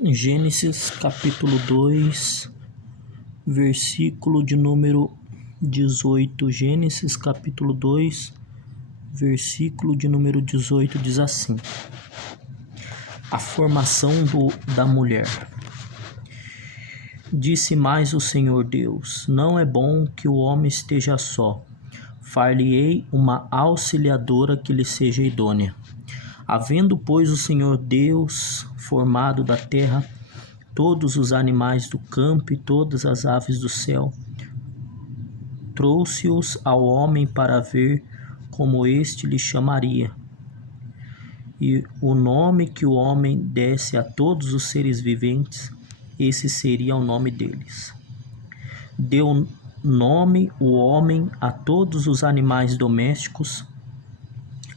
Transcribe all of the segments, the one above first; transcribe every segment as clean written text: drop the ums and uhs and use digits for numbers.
Gênesis capítulo 2, versículo de número 18. Gênesis capítulo 2, versículo de número 18 diz assim: a formação da mulher. Disse mais o Senhor Deus: não é bom que o homem esteja só. Far-lhe-ei uma auxiliadora que lhe seja idônea. Havendo, pois, o Senhor Deus formado da terra todos os animais do campo e todas as aves do céu, trouxe-os ao homem para ver como este lhe chamaria. E o nome que o homem desse a todos os seres viventes, esse seria o nome deles. Deu nome o homem a todos os animais domésticos,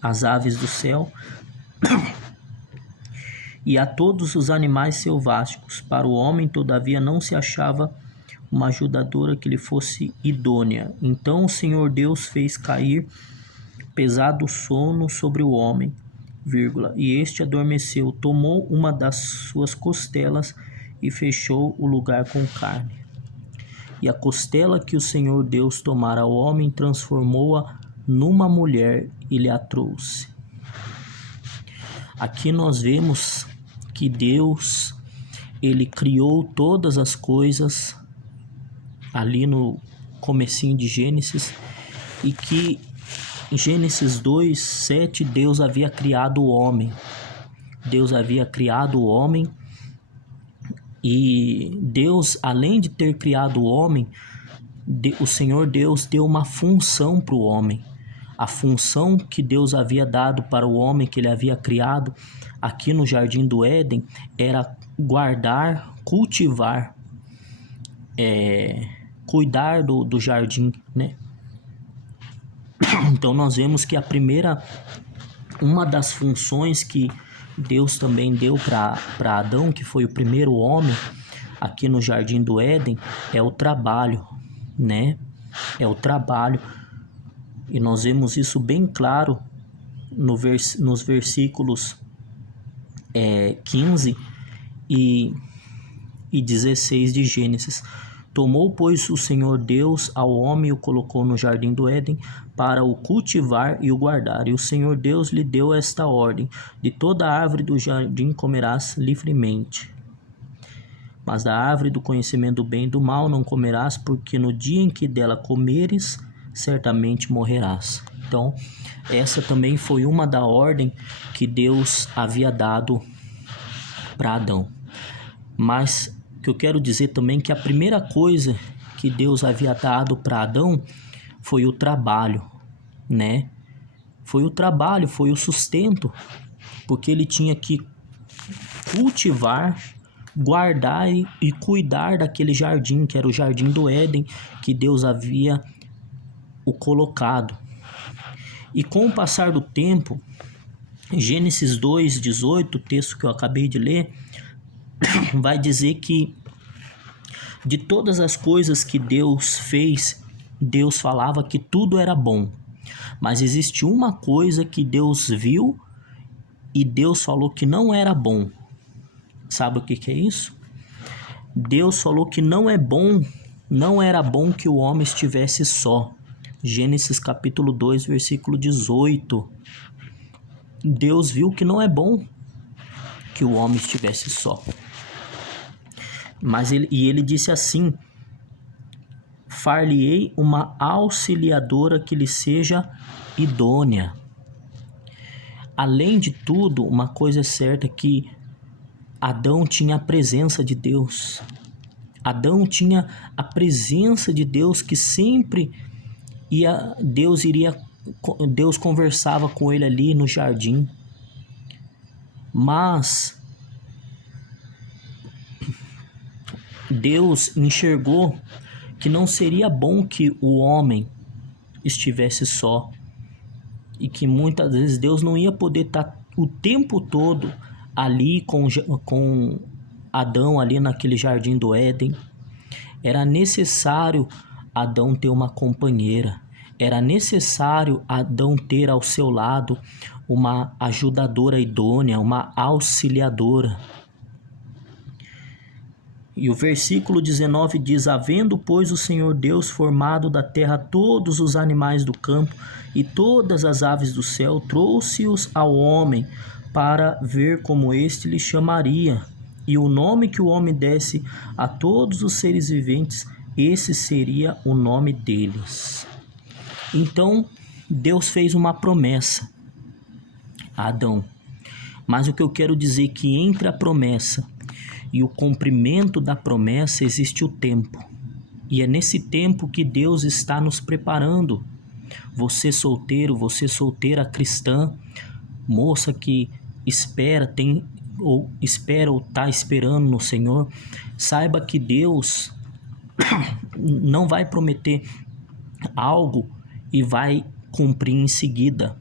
as aves do céu, e a todos os animais selváticos. Para o homem, todavia, não se achava uma ajudadora que lhe fosse idônea. Então o Senhor Deus fez cair pesado sono sobre o homem, e este adormeceu. Tomou uma das suas costelas e fechou o lugar com carne. E a costela que o Senhor Deus tomara ao homem, transformou-a numa mulher e lhe a trouxe. Aqui nós vemos que Deus, ele criou todas as coisas ali no comecinho de Gênesis, e que em Gênesis 2, 7, Deus havia criado o homem. Deus havia criado o homem, e Deus, além de ter criado o homem, o Senhor Deus deu uma função para o homem. A função que Deus havia dado para o homem que ele havia criado aqui no Jardim do Éden era guardar, cultivar, cuidar do jardim, né? Então nós vemos que uma das funções que Deus também deu para Adão, que foi o primeiro homem aqui no Jardim do Éden, é o trabalho, né? É o trabalho. E nós vemos isso bem claro nos versículos 15 e 16 de Gênesis. Tomou, pois, o Senhor Deus ao homem e o colocou no jardim do Éden para o cultivar e o guardar. E o Senhor Deus lhe deu esta ordem: de toda árvore do jardim comerás livremente, mas da árvore do conhecimento do bem e do mal não comerás, porque no dia em que dela comeres, certamente morrerás. Então, essa também foi uma da ordem que Deus havia dado para Adão. Mas o que eu quero dizer também é que a primeira coisa que Deus havia dado para Adão foi o trabalho, né? Foi o trabalho, foi o sustento, porque ele tinha que cultivar, guardar e cuidar daquele jardim, que era o Jardim do Éden, que Deus havia o colocado. E com o passar do tempo, Gênesis 2:18, o texto que eu acabei de ler, vai dizer que de todas as coisas que Deus fez, Deus falava que tudo era bom. Mas existe uma coisa que Deus viu e Deus falou que não era bom. Sabe o que é isso? Deus falou que não era bom que o homem estivesse só. Gênesis capítulo 2, versículo 18. Deus viu que não é bom que o homem estivesse só. Mas ele disse assim: far-lhe-ei uma auxiliadora que lhe seja idônea. Além de tudo, uma coisa é certa, que Adão tinha a presença de Deus. Adão tinha a presença de Deus, que sempre Deus conversava com ele ali no jardim. Mas Deus enxergou que não seria bom que o homem estivesse só, e que muitas vezes Deus não ia poder estar o tempo todo ali com Adão ali naquele Jardim do Éden. Era necessário Adão ter uma companheira, era necessário Adão ter ao seu lado uma ajudadora idônea, uma auxiliadora. E o versículo 19 diz: havendo, pois, o Senhor Deus formado da terra todos os animais do campo e todas as aves do céu, trouxe-os ao homem para ver como este lhe chamaria. E o nome que o homem desse a todos os seres viventes, esse seria o nome deles. Então, Deus fez uma promessa a Adão. Mas o que eu quero dizer é que entre a promessa e o cumprimento da promessa existe o tempo. E é nesse tempo que Deus está nos preparando. Você solteiro, você solteira cristã, moça que espera ou está esperando no Senhor, saiba que Deus não vai prometer algo e vai cumprir em seguida.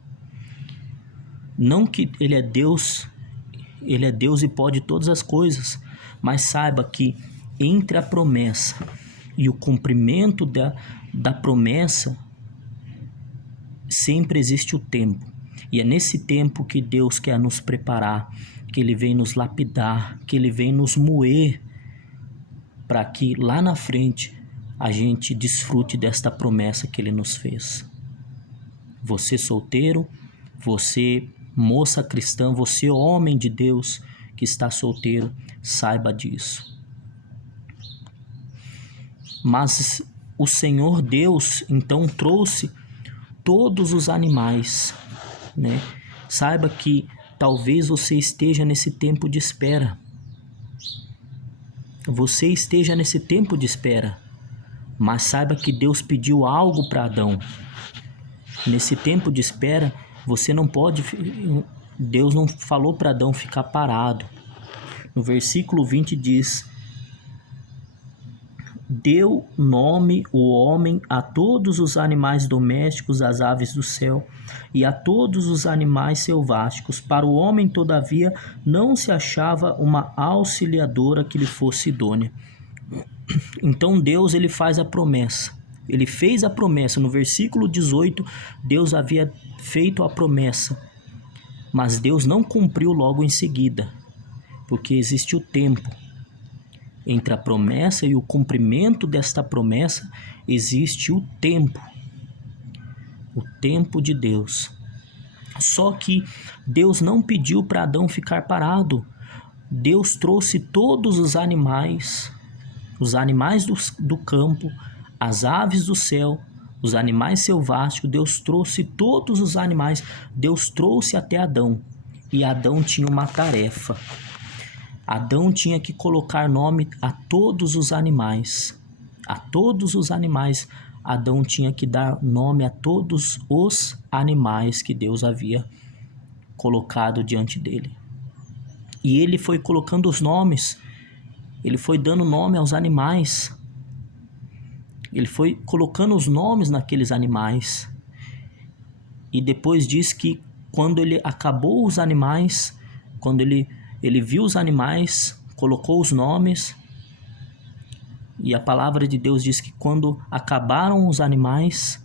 Não que Ele é Deus e pode todas as coisas, mas saiba que entre a promessa e o cumprimento da promessa sempre existe o tempo. E é nesse tempo que Deus quer nos preparar, que Ele vem nos lapidar, que Ele vem nos moer, para que lá na frente a gente desfrute desta promessa que Ele nos fez. Você solteiro, você moça cristã, você homem de Deus que está solteiro, saiba disso. Mas o Senhor Deus então trouxe todos os animais, né? Saiba que talvez você esteja nesse tempo de espera. Você esteja nesse tempo de espera, mas saiba que Deus pediu algo para Adão. Nesse tempo de espera, você não pode... Deus não falou para Adão ficar parado. No versículo 20 diz: deu nome o homem a todos os animais domésticos, às aves do céu e a todos os animais selváticos. Para o homem, todavia, não se achava uma auxiliadora que lhe fosse idônea. Então Deus, ele faz a promessa. Ele fez a promessa. No versículo 18, Deus havia feito a promessa, mas Deus não cumpriu logo em seguida, porque existe o tempo. Entre a promessa e o cumprimento desta promessa, existe o tempo de Deus. Só que Deus não pediu para Adão ficar parado. Deus trouxe todos os animais do campo, as aves do céu, os animais selváticos. Deus trouxe todos os animais, Deus trouxe até Adão. E Adão tinha uma tarefa. Adão tinha que colocar nome a todos os animais. A todos os animais, Adão tinha que dar nome a todos os animais que Deus havia colocado diante dele. E ele foi colocando os nomes, ele foi dando nome aos animais. Ele foi colocando os nomes naqueles animais. E depois diz que quando ele acabou os animais, quando ele viu os animais, colocou os nomes, e a palavra de Deus diz que quando acabaram os animais,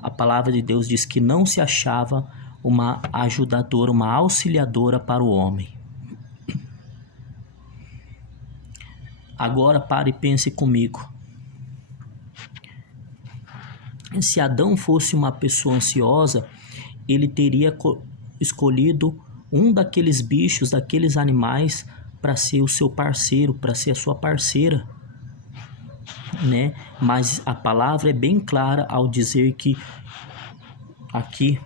a palavra de Deus diz que não se achava uma ajudadora, uma auxiliadora para o homem. Agora pare e pense comigo. Se Adão fosse uma pessoa ansiosa, ele teria escolhido um daqueles bichos, daqueles animais, para ser o seu parceiro, para ser a sua parceira, né? Mas a palavra é bem clara ao dizer que aqui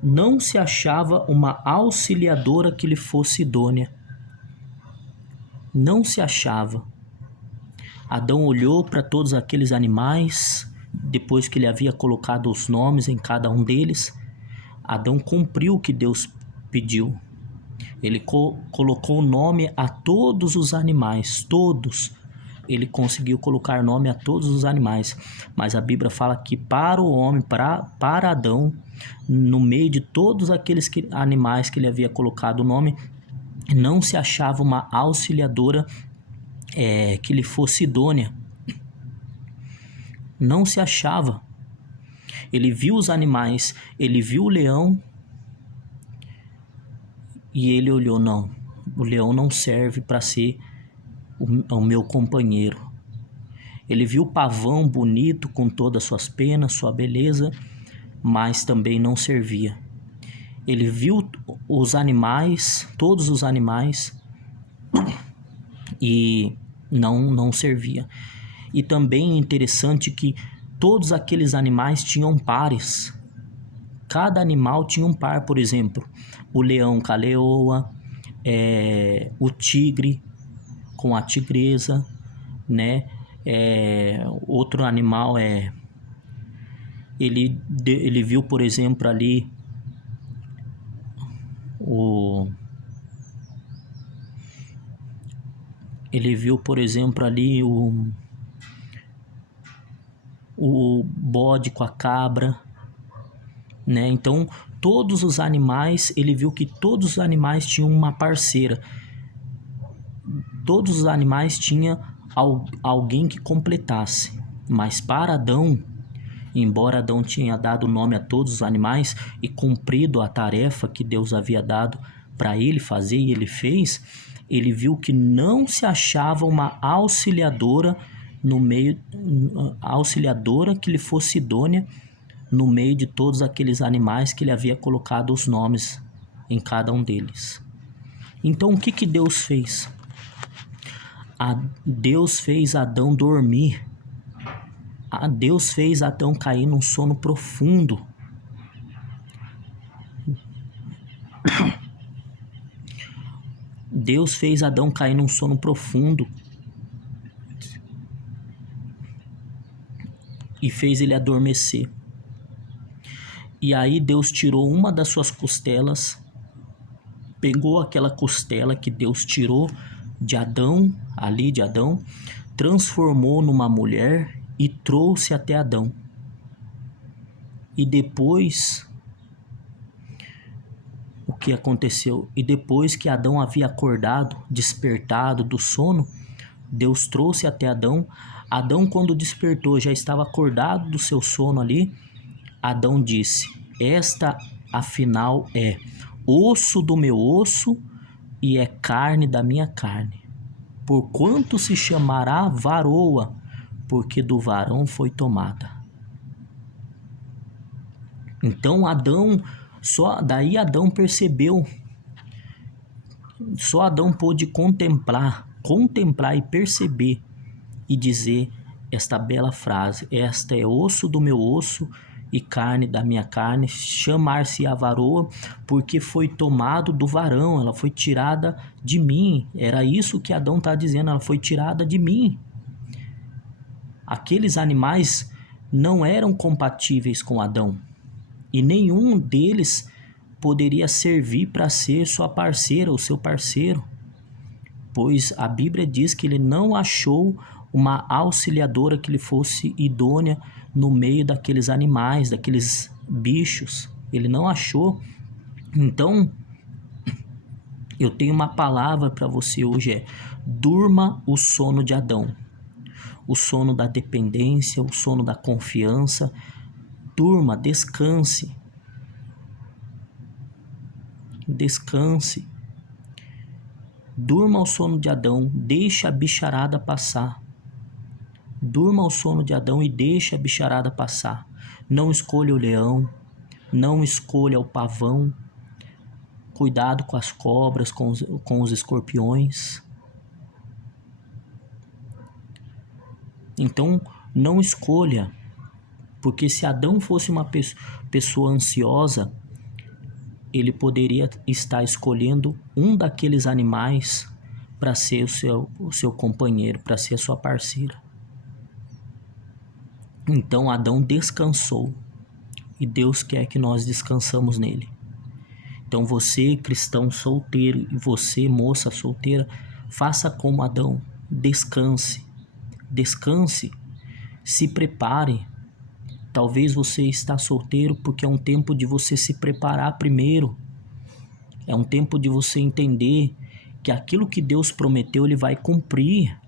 não se achava uma auxiliadora que lhe fosse idônea. Não se achava. Adão olhou para todos aqueles animais, depois que ele havia colocado os nomes em cada um deles. Adão cumpriu o que Deus pediu. Ele colocou nome a todos os animais, todos. Ele conseguiu colocar nome a todos os animais. Mas a Bíblia fala que para o homem, para Adão, no meio de todos aqueles animais que ele havia colocado o nome, não se achava uma auxiliadora que lhe fosse idônea. Não se achava. Ele viu os animais, ele viu o leão e ele olhou, não, o leão não serve para ser o meu companheiro. Ele viu o pavão bonito com todas as suas penas, sua beleza, mas também não servia. Ele viu os animais, todos os animais, e não servia. E também é interessante que todos aqueles animais tinham pares. Cada animal tinha um par, por exemplo, o leão com a leoa, o tigre com a tigresa, né? Outro animal ele viu, por exemplo, ali o bode com a cabra, né? Então, todos os animais, ele viu que todos os animais tinham uma parceira. Todos os animais tinham alguém que completasse. Mas para Adão, embora Adão tinha dado nome a todos os animais e cumprido a tarefa que Deus havia dado para ele fazer e ele fez, ele viu que não se achava uma auxiliadora que lhe fosse idônea no meio de todos aqueles animais que ele havia colocado os nomes em cada um deles. Então, o que Deus fez? Deus fez Adão dormir. Deus fez Adão cair num sono profundo. Deus fez Adão cair num sono profundo e fez ele adormecer. E aí Deus tirou uma das suas costelas, pegou aquela costela que Deus tirou de Adão, transformou numa mulher e trouxe até Adão. E depois, o que aconteceu? E depois que Adão havia acordado, despertado do sono, Deus trouxe até Adão. Adão, quando despertou, já estava acordado do seu sono ali. Adão disse: esta, afinal, é osso do meu osso e é carne da minha carne. Porquanto se chamará varoa, porque do varão foi tomada. Então daí Adão percebeu, só Adão pôde contemplar e perceber e dizer esta bela frase: esta é osso do meu osso e carne da minha carne, chamar-se-á varoa, porque foi tomado do varão, ela foi tirada de mim. Era isso que Adão está dizendo, ela foi tirada de mim. Aqueles animais não eram compatíveis com Adão, e nenhum deles poderia servir para ser sua parceira ou seu parceiro, pois a Bíblia diz que ele não achou uma auxiliadora que lhe fosse idônea no meio daqueles animais, daqueles bichos. Ele não achou. Então, eu tenho uma palavra para você hoje: durma o sono de Adão, o sono da dependência, o sono da confiança. Durma, descanse. Durma o sono de Adão, deixa a bicharada passar. Durma o sono de Adão e deixa a bicharada passar. Não escolha o leão, não escolha o pavão. Cuidado com as cobras, com os escorpiões. Então, não escolha, porque se Adão fosse uma pessoa ansiosa, ele poderia estar escolhendo um daqueles animais para ser o seu companheiro, para ser a sua parceira. Então Adão descansou e Deus quer que nós descansamos nele. Então você, cristão solteiro, e você, moça solteira, faça como Adão, descanse, se prepare. Talvez você está solteiro porque é um tempo de você se preparar primeiro. É um tempo de você entender que aquilo que Deus prometeu, Ele vai cumprir.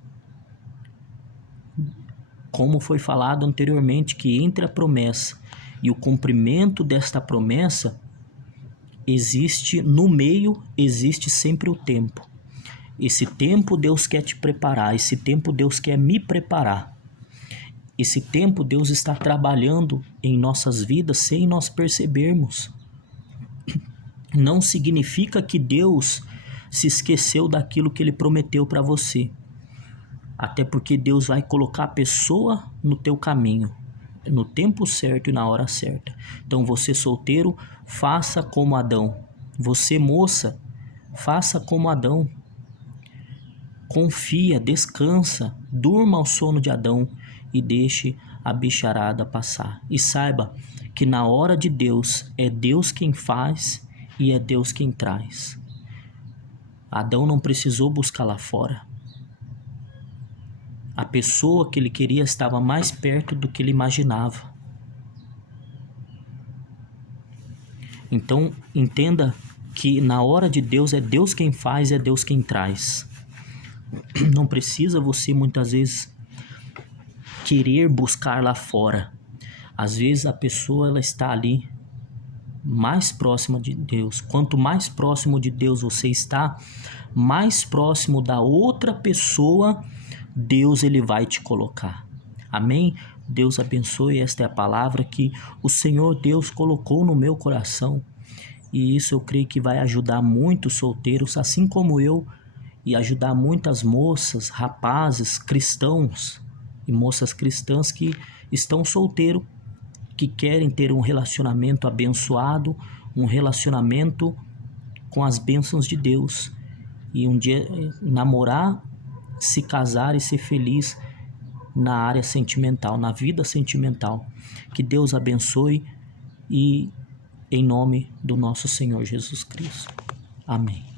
Como foi falado anteriormente, que entre a promessa e o cumprimento desta promessa, no meio existe sempre o tempo. Esse tempo Deus quer te preparar, esse tempo Deus quer me preparar. Esse tempo Deus está trabalhando em nossas vidas sem nós percebermos. Não significa que Deus se esqueceu daquilo que Ele prometeu para você. Até porque Deus vai colocar a pessoa no teu caminho, no tempo certo e na hora certa. Então você solteiro, faça como Adão. Você moça, faça como Adão. Confia, descansa, durma ao sono de Adão e deixe a bicharada passar. E saiba que na hora de Deus, é Deus quem faz e é Deus quem traz. Adão não precisou buscar lá fora. A pessoa que ele queria estava mais perto do que ele imaginava. Então, entenda que na hora de Deus é Deus quem faz e é Deus quem traz. Não precisa você muitas vezes querer buscar lá fora. Às vezes a pessoa ela está ali mais próxima de Deus. Quanto mais próximo de Deus você está, mais próximo da outra pessoa Deus ele vai te colocar. Amém? Deus abençoe. Esta é a palavra que o Senhor Deus colocou no meu coração. E isso eu creio que vai ajudar muitos solteiros, assim como eu, e ajudar muitas moças, rapazes, cristãos e moças cristãs que estão solteiros, que querem ter um relacionamento abençoado, um relacionamento com as bênçãos de Deus. E um dia namorar, se casar e ser feliz na área sentimental, na vida sentimental. Que Deus abençoe e em nome do nosso Senhor Jesus Cristo. Amém.